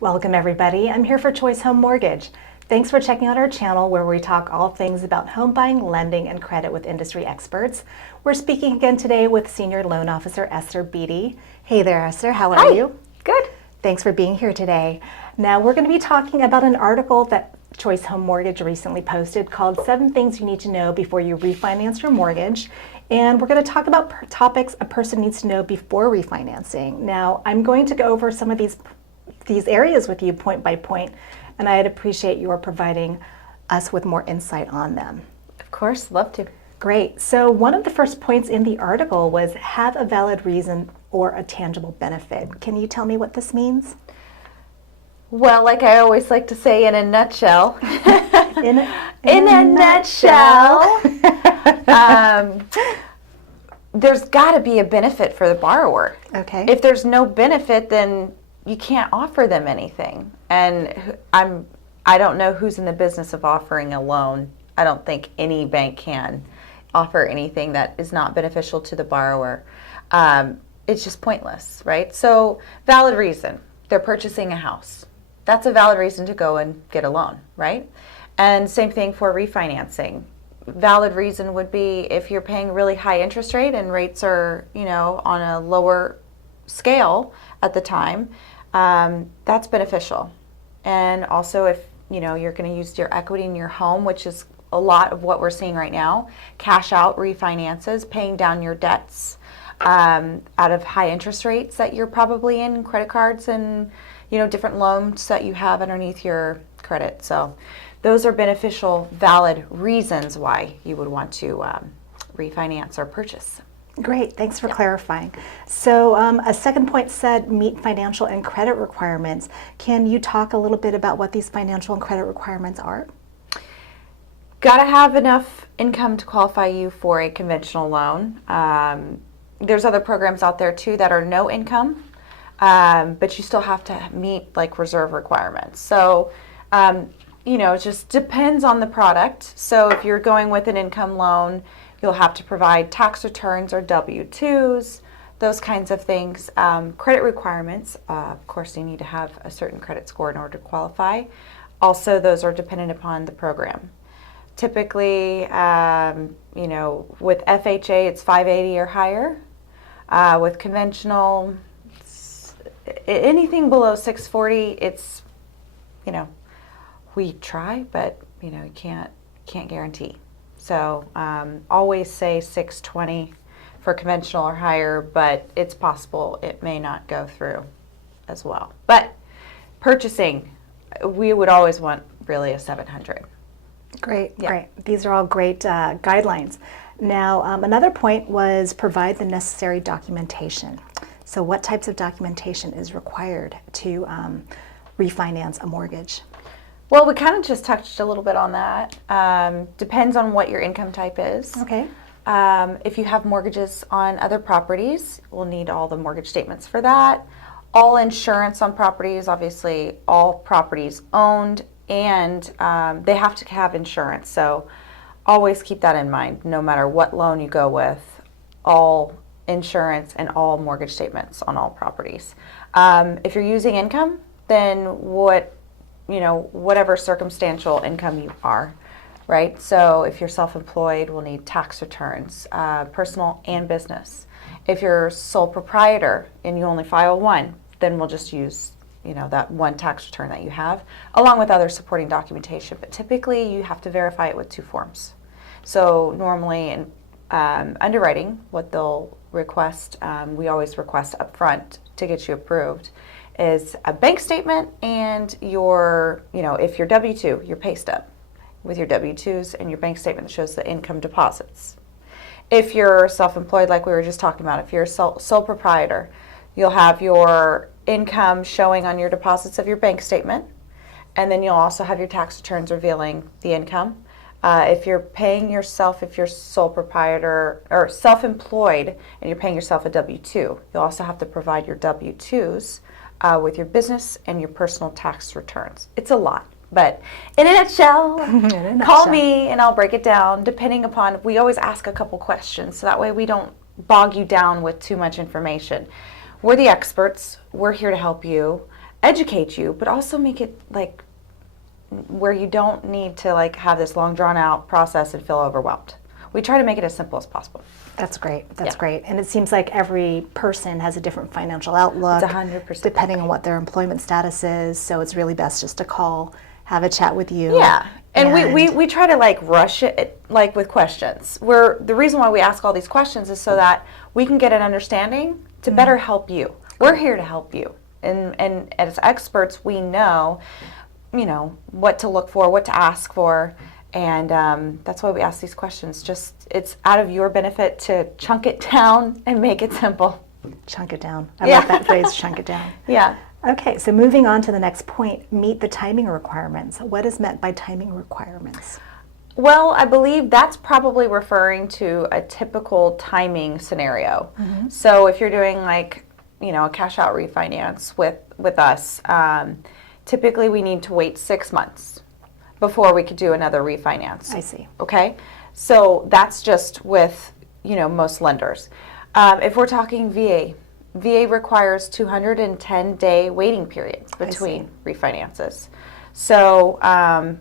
Welcome everybody. I'm here for Choice Home Mortgage. Thanks for checking out our channel where we talk all things about home buying, lending, and credit with industry experts. We're speaking again today with Senior Loan Officer Esther Beatty. Hey there, Esther. How are you? Good. Thanks for being here today. Now we're going to be talking about an article that Choice Home Mortgage recently posted called 7 Things You Need to Know Before You Refinance Your Mortgage. And we're going to talk about topics a person needs to know before refinancing. Now, I'm going to go over some of these areas with you point by point, and I'd appreciate your providing us with more insight on them. Of course, love to. Great. So one of the first points in the article was have a valid reason or a tangible benefit. Can you tell me what this means? Well, like I always like to say, in a nutshell. In a nutshell. There's got to be a benefit for the borrower. Okay. If there's no benefit, then you can't offer them anything. And I don't know who's in the business of offering a loan. I don't think any bank can offer anything that is not beneficial to the borrower. It's just pointless, right? So, valid reason. They're purchasing a house. That's a valid reason to go and get a loan, right? And same thing for refinancing. Valid reason would be if you're paying really high interest rate and rates are, on a lower scale at the time, that's beneficial. And also if, you're going to use your equity in your home, which is a lot of what we're seeing right now, cash out refinances, paying down your debts out of high interest rates that you're probably in, credit cards and, different loans that you have underneath your credit. So those are beneficial, valid reasons why you would want to refinance or purchase. Great, thanks for clarifying. So a second point said meet financial and credit requirements. Can you talk a little bit about what these financial and credit requirements are? Got to have enough income to qualify you for a conventional loan. There's other programs out there too that are no income, but you still have to meet like reserve requirements. So, it just depends on the product. So if you're going with an income loan, you'll have to provide tax returns or W-2s, those kinds of things. Credit requirements, of course, you need to have a certain credit score in order to qualify. Also, those are dependent upon the program. Typically, with FHA, it's 580 or higher. With conventional, anything below 640, it's, we try, but, you can't guarantee. So always say 620 for conventional or higher, but it's possible it may not go through as well. But purchasing, we would always want really a 700. Great, yeah. Great. These are all great guidelines. Now, another point was provide the necessary documentation. So what types of documentation is required to refinance a mortgage? Well, we kind of just touched a little bit on that. Depends on what your income type is. Okay. If you have mortgages on other properties, we'll need all the mortgage statements for that. All insurance on properties, obviously all properties owned, and they have to have insurance. So always keep that in mind. No matter what loan you go with, all insurance and all mortgage statements on all properties. If you're using income, then whatever circumstantial income you are, right? So if you're self-employed, we'll need tax returns, personal and business. If you're sole proprietor and you only file one, then we'll just use, that one tax return that you have, along with other supporting documentation. But typically, you have to verify it with 2 forms. So normally in underwriting, what they'll request, we always request up front to get you approved, is a bank statement and your, if you're W-2, your pay stub with your W-2s and your bank statement that shows the income deposits. If you're self-employed, like we were just talking about, if you're a sole proprietor, you'll have your income showing on your deposits of your bank statement, and then you'll also have your tax returns revealing the income. If you're paying yourself, if you're sole proprietor or self-employed and you're paying yourself a W-2, you'll also have to provide your W-2s with your business and your personal tax returns. It's a lot, but in a nutshell, call me and I'll break it down depending upon, we always ask a couple questions so that way we don't bog you down with too much information. We're the experts. We're here to help you. educate you, but also make it like where you don't need to like have this long drawn out process and feel overwhelmed. We try to make it as simple as possible. That's great. That's Yeah. great. And it seems like every person has a different financial outlook. It's 100% depending on what their employment status is. So it's really best just to call, have a chat with you. Yeah. And we try to like rush it like with questions. The reason why we ask all these questions is so that we can get an understanding to better help you. We're here to help you. And as experts, we know, what to look for, what to ask for. And that's why we ask these questions. Just, it's out of your benefit to chunk it down and make it simple. Chunk it down. I like that phrase, chunk it down. Yeah. Okay, so moving on to the next point, meet the timing requirements. What is meant by timing requirements? Well, I believe that's probably referring to a typical timing scenario. So if you're doing like, a cash out refinance with us, typically we need to wait 6 months before we could do another refinance. I see. Okay? So that's just with, most lenders. If we're talking VA requires 210-day waiting period between refinances. So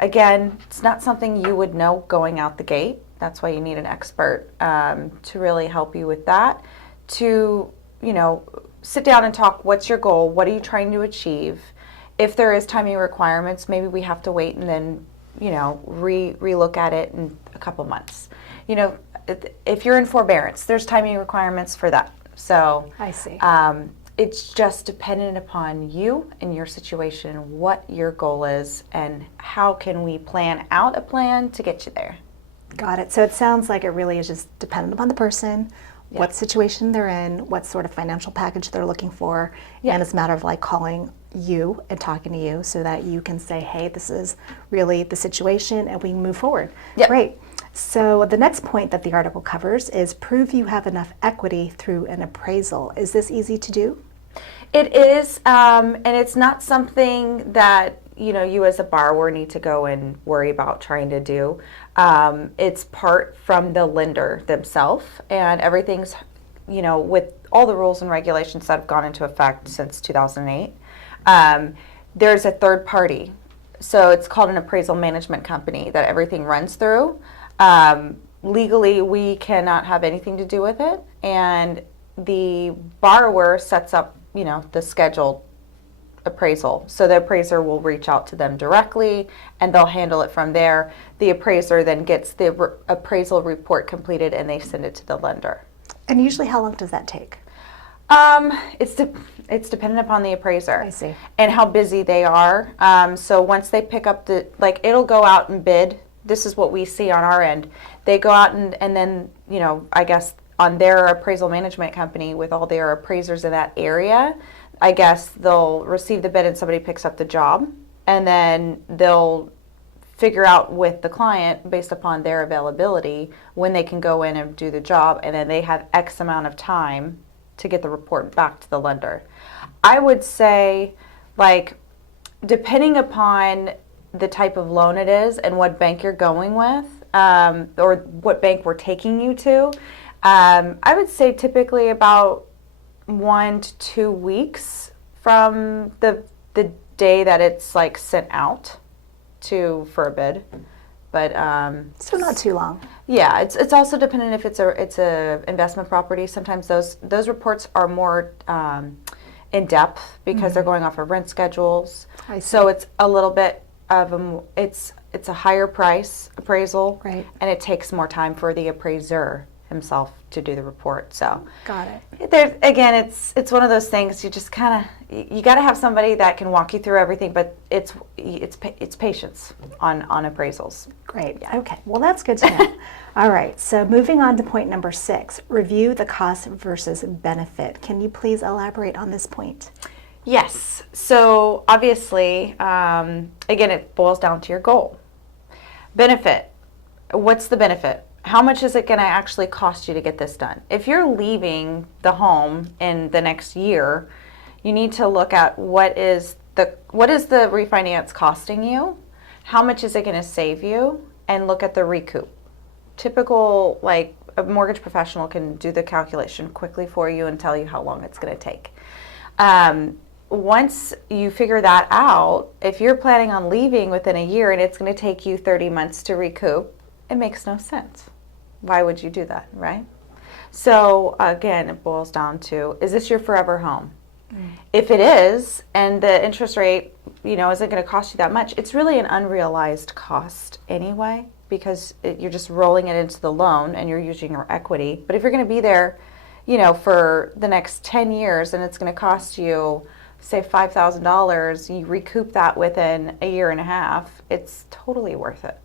again, it's not something you would know going out the gate. That's why you need an expert to really help you with that. To, sit down and talk, what's your goal? What are you trying to achieve? If there is timing requirements, maybe we have to wait and then, re-look at it in a couple months. If you're in forbearance, there's timing requirements for that. So I see. It's just dependent upon you and your situation, what your goal is, and how can we plan out a plan to get you there. Got it. So it sounds like it really is just dependent upon the person, what situation they're in, what sort of financial package they're looking for, and it's a matter of like calling you and talking to you so that you can say, hey, this is really the situation, and we can move forward. Yep. Great. So the next point that the article covers is prove you have enough equity through an appraisal. Is this easy to do? It is, and it's not something that you as a borrower need to go and worry about trying to do. It's part from the lender themselves, and everything's, with all the rules and regulations that have gone into effect since 2008. There's a third party, so it's called an appraisal management company that everything runs through. Legally, we cannot have anything to do with it, and the borrower sets up, the scheduled appraisal. So the appraiser will reach out to them directly, and they'll handle it from there. The appraiser then gets the appraisal report completed, and they send it to the lender. And usually how long does that take? It's dependent upon the appraiser. I see. And how busy they are. So once they pick up it'll go out and bid. This is what we see on our end. They go out and then, I guess on their appraisal management company with all their appraisers in that area, I guess they'll receive the bid and somebody picks up the job, and then they'll figure out with the client based upon their availability when they can go in and do the job, and then they have X amount of time to get the report back to the lender. I would say, depending upon the type of loan it is and what bank you're going with, or what bank we're taking you to, I would say typically about 1 to 2 weeks from the day that it's sent out for a bid. But So not too long. yeah, it's also dependent if it's a investment property. Sometimes those reports are more in depth because they're going off of rent schedules. I see. So it's a little bit of it's a higher price appraisal, Right. and it takes more time for the appraiser himself to do the report. So Got it. it's one of those things you just kind of you got to have somebody that can walk you through everything, but it's patience on appraisals. Great. Okay. Well, that's good to know. All right. So moving on to point number 6, review the cost versus benefit. Can you please elaborate on this point? Yes. So obviously, again, it boils down to your goal. Benefit. What's the benefit? How much is it going to actually cost you to get this done? If you're leaving the home in the next year, you need to look at what is the refinance costing you, how much is it going to save you, and look at the recoup. Typical, a mortgage professional can do the calculation quickly for you and tell you how long it's going to take. once you figure that out, if you're planning on leaving within a year and it's going to take you 30 months to recoup, it makes no sense. Why would you do that, right? So again, it boils down to, is this your forever home? If it is, and the interest rate, isn't going to cost you that much, it's really an unrealized cost anyway, because you're just rolling it into the loan and you're using your equity. But if you're going to be there, for the next 10 years and it's going to cost you, say, $5,000, you recoup that within a year and a half, it's totally worth it.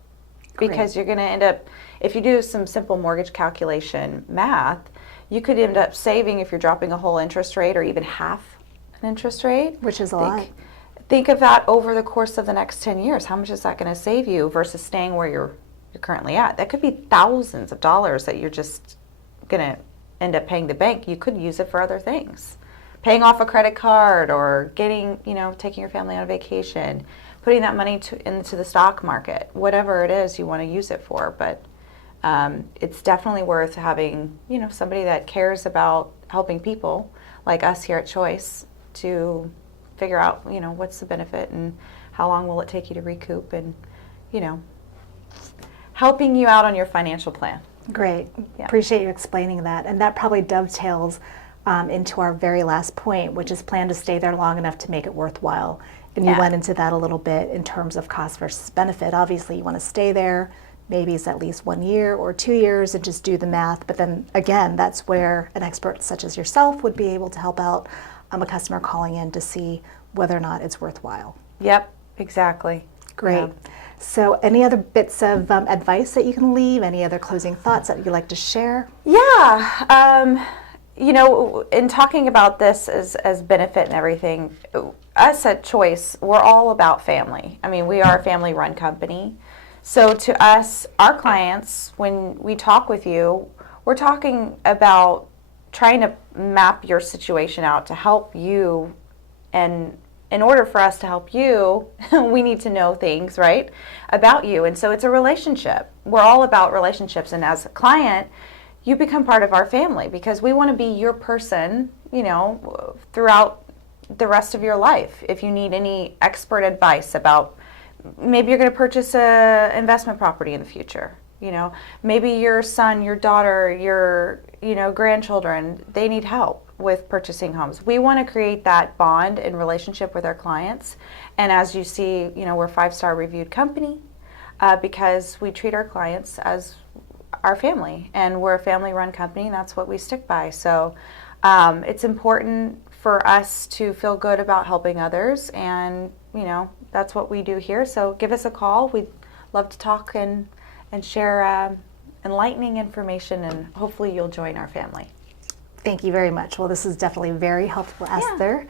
Because you're going to end up, if you do some simple mortgage calculation math, you could end up saving, if you're dropping a whole interest rate or even half an interest rate. Which is a lot. Think of that over the course of the next 10 years. How much is that going to save you versus staying where you're currently at? That could be thousands of dollars that you're just going to end up paying the bank. You could use it for other things. Paying off a credit card or taking your family on vacation, putting that money into the stock market, whatever it is you want to use it for. But it's definitely worth having, somebody that cares about helping people like us here at Choice to figure out, what's the benefit and how long will it take you to recoup, and, helping you out on your financial plan. Great. Yeah. Appreciate you explaining that. And that probably dovetails into our very last point, which is plan to stay there long enough to make it worthwhile. And you went into that a little bit in terms of cost versus benefit. Obviously, you want to stay there. Maybe it's at least 1 year or 2 years and just do the math. But then again, that's where an expert such as yourself would be able to help out a customer calling in to see whether or not it's worthwhile. Yep, exactly. Great. Yeah. So any other bits of advice that you can leave? Any other closing thoughts that you'd like to share? Yeah. In talking about this as benefit and everything, us at Choice, we're all about family. I mean, we are a family-run company. So to us, our clients, when we talk with you, we're talking about trying to map your situation out to help you. And in order for us to help you, we need to know things, right, about you. And so it's a relationship. We're all about relationships. And as a client, you become part of our family because we want to be your person, throughout the rest of your life. If you need any expert advice about, maybe you're going to purchase a investment property in the future, maybe your son, your daughter, your, grandchildren, they need help with purchasing homes. We want to create that bond and relationship with our clients. And as you see, we're a 5-star reviewed company because we treat our clients as our family, and we're a family-run company, and that's what we stick by. So it's important for us to feel good about helping others, and that's what we do here. So give us a call. We'd love to talk and share enlightening information, and hopefully you'll join our family. Thank you very much. Well, this is definitely very helpful, Esther.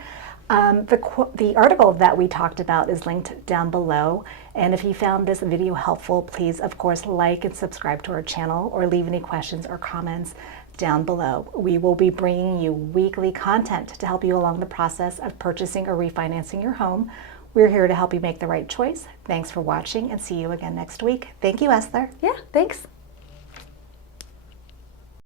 The article that we talked about is linked down below. And if you found this video helpful, please, of course, like and subscribe to our channel or leave any questions or comments down below. We will be bringing you weekly content to help you along the process of purchasing or refinancing your home. We're here to help you make the right choice. Thanks for watching, and see you again next week. Thank you, Esther. Yeah, thanks.